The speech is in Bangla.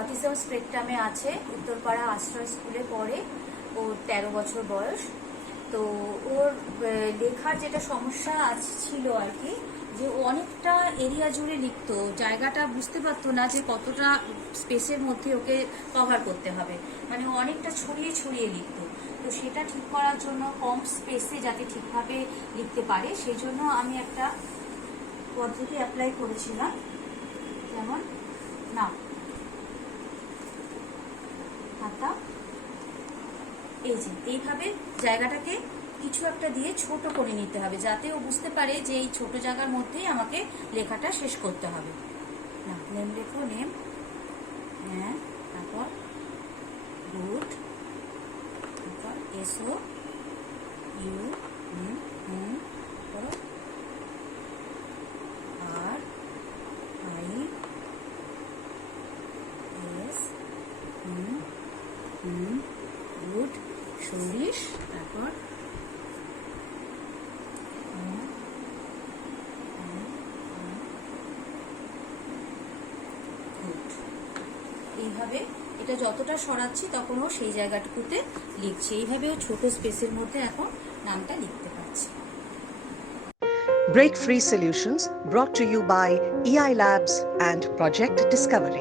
অটিজম স্পেকট্রামে আছে, উত্তরপাড়া আশ্রয় স্কুলে পড়ে, ওর 13 বছর বয়স। তো ওর লেখার যেটা সমস্যা ছিল আর কি, যে ও অনেকটা এরিয়া জুড়ে লিখতো, জায়গাটা বুঝতে পারতো না যে কতটা স্পেসের মধ্যে ওকে কভার করতে হবে, মানে ও অনেকটা ছড়িয়ে ছড়িয়ে লিখতো। তো সেটা ঠিক করার জন্য কম স্পেসে যাতে ঠিকভাবে লিখতে পারে সেই জন্য আমি একটা পদ্ধতি অ্যাপ্লাই করেছিলাম। যেমন না খাতা, এই যে এইভাবে জায়গাটাকে কিছু একটা দিয়ে ছোট করে নিতে হবে, যাতে ও বুঝতে পারে যে এই ছোট জায়গার মধ্যেই আমাকে লেখাটা শেষ করতে হবে। না নেম লেখো, নেম, হ্যাঁ, তারপর রুট, তারপর এসও ইউ, তারপর আর আই এস, গুড, সরিষ, তারপর এইভাবে এটা যতটা সরাচ্ছি তখন ও সেই জায়গাটুকুতে লিখছে। এইভাবে ও ছোট স্পেসের মধ্যে এখন নামটা লিখতে পারছে। Break Free Solutions brought to you by EI Labs and Project Discovery.